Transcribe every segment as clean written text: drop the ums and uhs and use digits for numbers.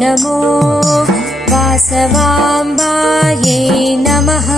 नमो वासवाम्बायै नमः।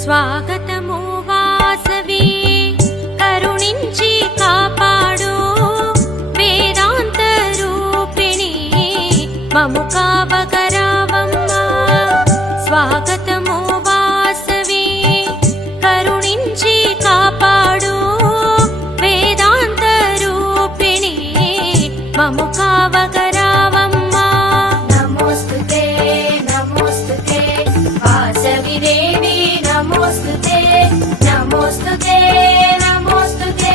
స్వాగతము వాసవి కరుణించి కాపాడు వేదాంత రూపిణి మము కావగరావమ్మా. స్వాగతము వాసవి కరుణించి కాపాడు వేదాంత రూపిణి మము కావగరావమ్మా. నమోస్తుతే నమోస్తుతే వాసవి దేవి నమోస్తుతే నమోస్తుతే నమోస్తుతే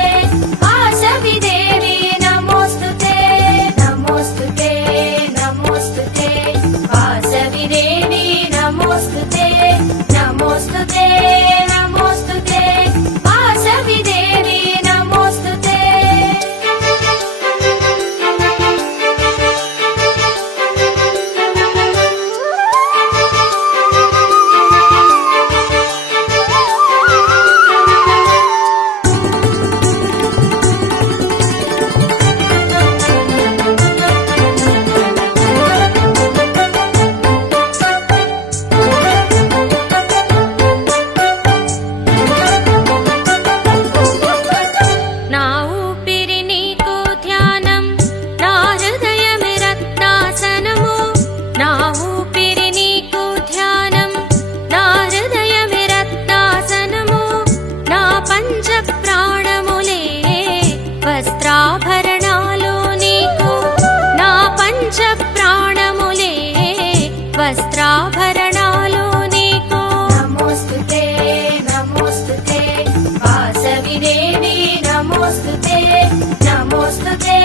వాసవి దేవి నమోస్తుతే నమోస్తుతే నమోస్తుతే వాసవి దేవి నమోస్తుతే నమోస్తుతే నమోస్తుతే వాసవి దేవి నమోస్తుతే. నా ఊపిరి నీకు ధ్యానం నా హృదయమే రత్నాసనము. నా ఊపిరి నీకు ధ్యానం నా హృదయమే రత్నాసనము. నా పంచ ప్రాణములే వస్త్రాభరణాలు నీకు. నా పంచ ప్రాణములే వస్త్రాభరణాలు నీకు. నమోస్తుతే నమోస్తుతే వాసవి దేవి నమోస్తుతే నమోస్తుతే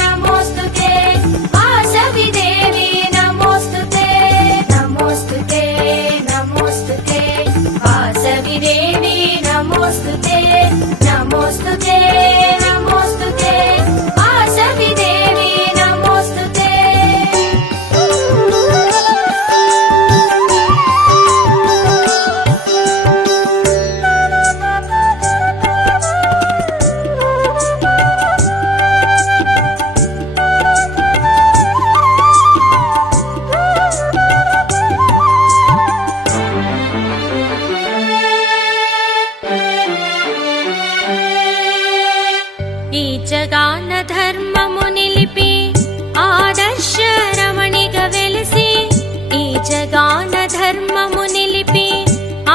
నమోస్తుతే వాసవి దేవి నమోస్తుతే నమోస్తుతే నమోస్తుతే వాసవి దేవి నమోస్తుతే నమోస్తుతే నమోస్తుతే వాసవి దేవి నమోస్తుతే. ఈ జగాన ధర్మము నిలిపి ఆదర్శ రమణిగా వెలిసి. ఈ జగాన ధర్మము నిలిపి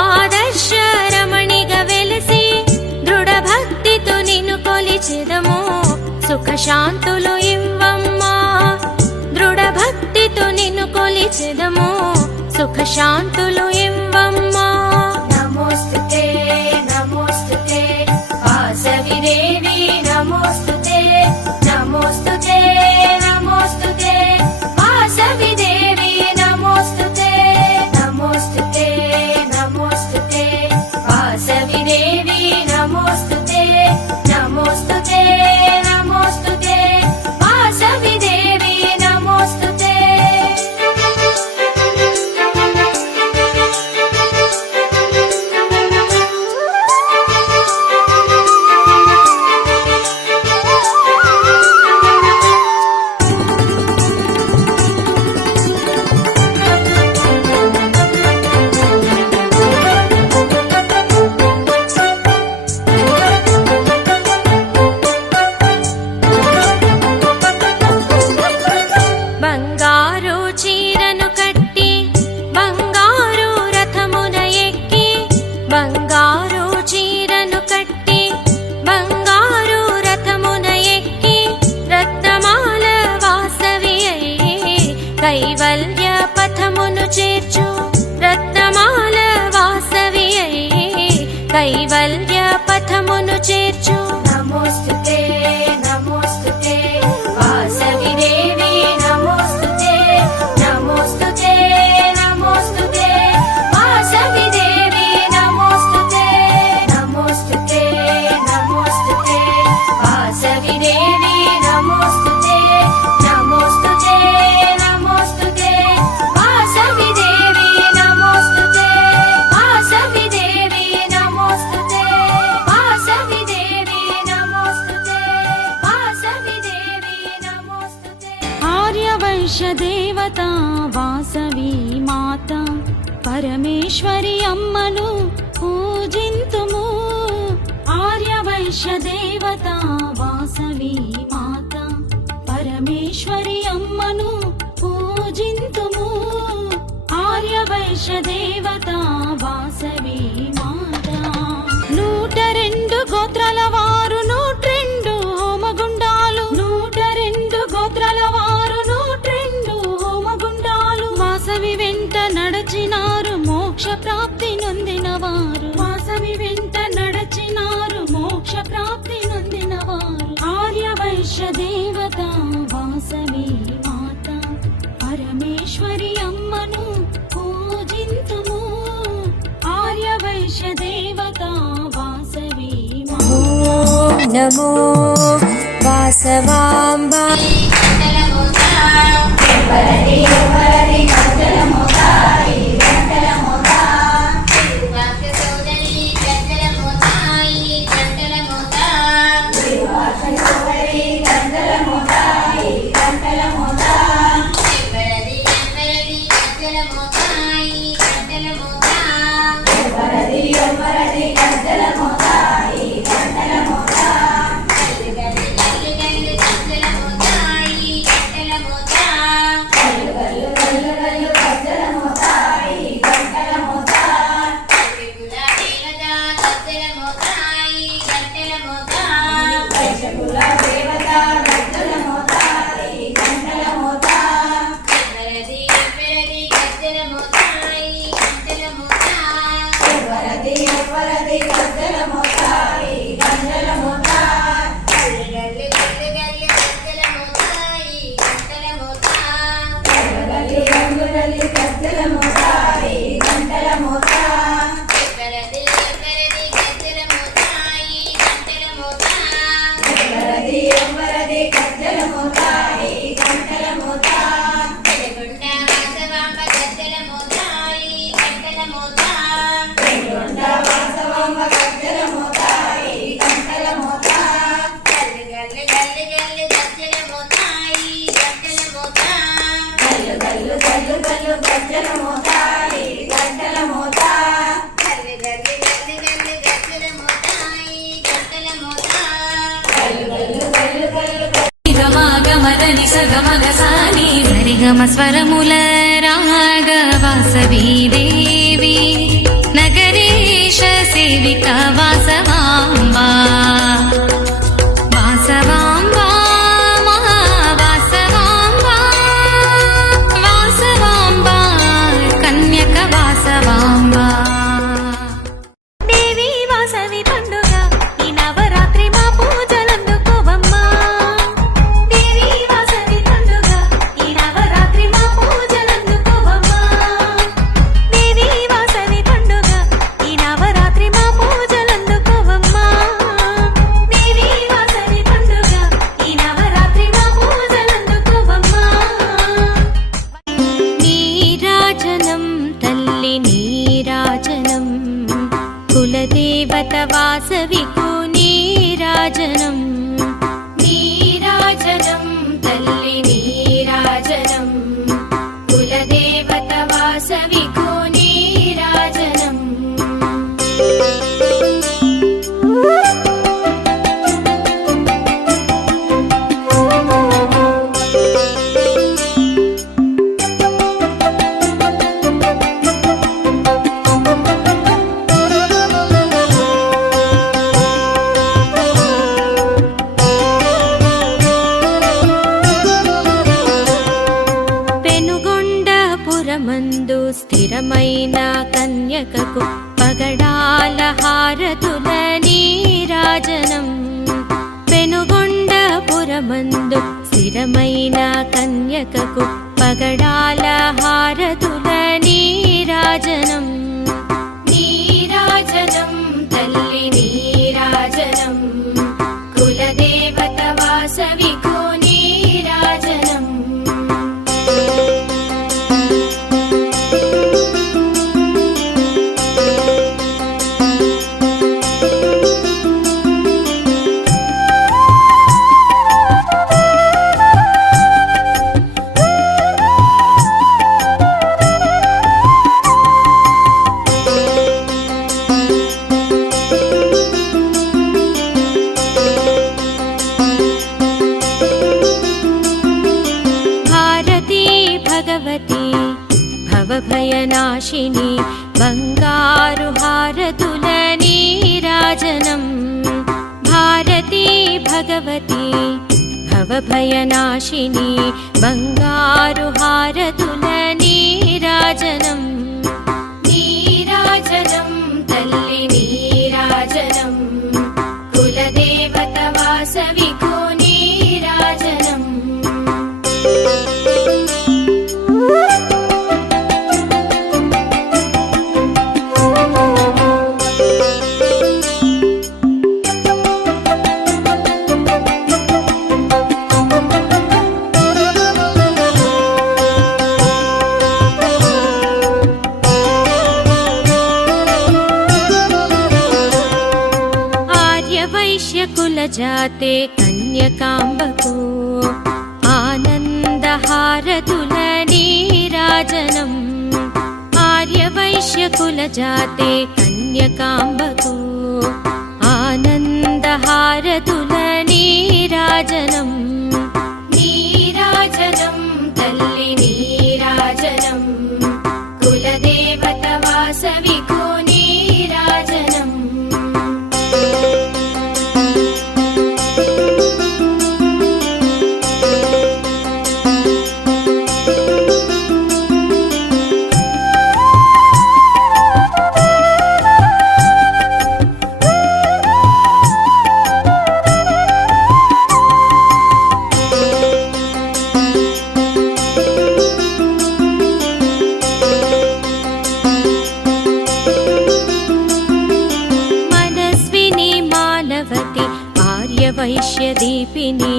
ఆదర్శ రమణిగా వెలిసి. దృఢ భక్తితో నిన్ను కొలిచెదము సుఖ శాంతులు ఇవ్వమ్మా. దృఢ భక్తితో నిన్ను కొలిచెదము సుఖ శాంతులు ఇవ్వమ్మా. నమోస్తుతే నమోస్తుతే వాసవి దేవి నమోస్తుతే నమోస్తుతే నమోస్తుతే వాసవి దేవి నమోస్తుతే నమోస్తుతే నమోస్తుతే వాసవి దేవి నమోస్తుతే నమోస్తుతే నమోస్తుతే వాసవి దేవి నమోస్తుతే. ఆర్యవైశ్యదేవతా వాసవి మాత పరమేశ్వరి అమ్మను పూజింతుము. ఆర్యవైశ్యదేవతా వాసవి మాత పరమేశ్వరి అమ్మను పూజింతుము. ఆర్యవైశ్యదేవతా వాసవి మాత 102 గోత్రాల వారు 102 హోమగుండాలు 102 గోత్రాల వారు 102 హోమగుండాలు వాసవి వెంట నడచినారు మోక్ష ప్రాప్తి నొందినవారు. వాసవి వెంట నడచినారు మోక్ష ప్రాప్తి నొందినవారు. ఆర్యవైశ్యదేవతా వాసవి మాత పరమేశ్వరి అమ్మను పూజింతుము. ఆర్యవైశ్యదేవతా వాసవి ఓం నమో వాసవాంబా సరిగమ స్వరముల రాగ వాసవీ దేవి నగరేశ సేవిక వాసవాంబా వాసవాంబా మా వాసవాంబా వాసవాంబా కన్యక వాసవాంబా. దేవి వాసవి పండుగ ఈ నవరాత్రి మా పూజలందుకోవమ్మా. దేవి వాసవి పండుగ ఈ నవరాత్రి మా పూజలందుకోవమ్మా. దేవి వాసవి పండుగ ఈ నవరాత్రి మా పూజలందుకోవమ్మా. దేవి వాసవి పండుగ ఈ నవరాత్రి మా పూజలందుకోవమ్మా. నీరాజనం తల్లి నీరాజనం కులదేవత వాసవికు నీరాజనం. నీరాజనం తల్లి నీరాజనం కులదేవత వాసవికు నీరాజనం. పెనుగొండపురమందు స్థిరమైన కన్యకకు పగడాల హారతుల నీరాజనం. పెనుగొండపురమందు స్థిరమైన కన్యకకు పగడాల హారతుల నీరాజనం. నీరాజనం తల్లి నీరాజనం కులదేవత వాసవికు నీరాజనం. భయనాశిని బంగారు హారతుల నీరాజనం భారతీ భగవతి భవభయనాశిని బంగారు హారతుల నీరాజనం నీరాజనం తల్లి నీరాజనం కులదేవత వాసవికో నీరాజనం जाते कन्यकाम्बको आनन्दहारतुल नीराजनम् आर्यवैश्यकुल जाते कन्यकाम्बको आनन्दहारतुल नीराजनम् नीराजनं तल्लि नीराजनं कुलदेवत वासविको नीराजनम् वैश्यदीपिनी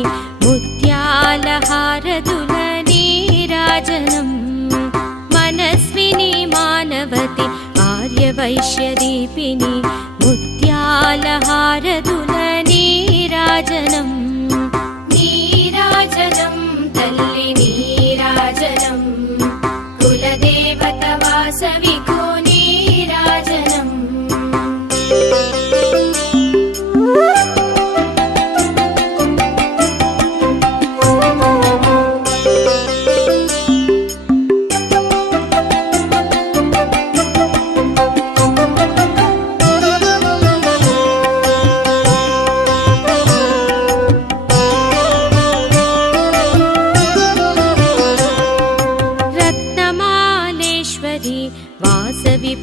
मुत्यालहारतुल नीराजनम् मनस्विनी मानवती आर्यवैश्यदीपिनी मुत्यालहारतुल नीराजनम् नीराजनं तल्लि नीराजनं कुलदेवत वासविको नीराजनम्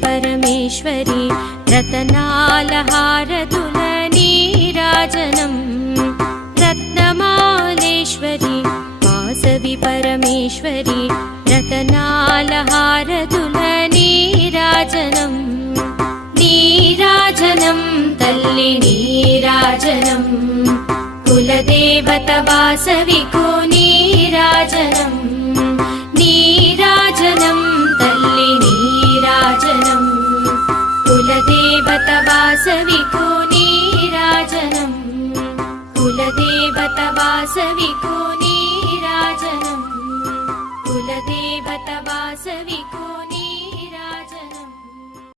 परमेश्वरी रतनालहारतुल नीराजनम् रत्नमालेश्वरी वासवि परमेश्वरी रतनालहारतुल नीराजनम् नीराजनं तल्लि नीराजनं कुलदेवत वासविको नीराजनम् नीराजनं तल्लि नीराजनं कुलदेवत वासविको नीराजनम् कुलदेवत वासविको नीराजनम् कुलदेवत वासविको नीराजनम्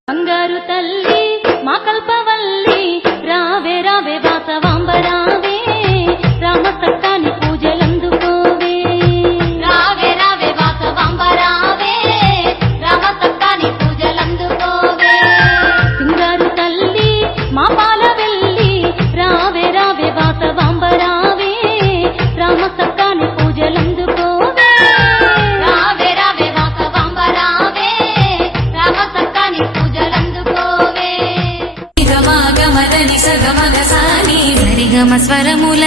బంగారు తల్లి మా కల్పవల్లి రావే రావే వాసవాంబ రావే రామ సక్కాని పూజలందుకోవే రావే రావే వాసవాంబ రావే రామ సక్కాని పూజలందుకోవే సింగారు తల్లి మా పాల వెళ్ళి రావే రావే వాసవాంబ రావే రామ సక్కాని పూజలందుకోవే రావే రావే వాసవాంబ రావే రామ సక్కాని పూజలందుకోవే గమగమదని సగమగ సాని సరిగమ స్వరముల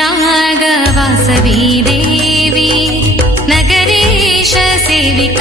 రాగ వాసవీ దేవి నగరేశ సేవిక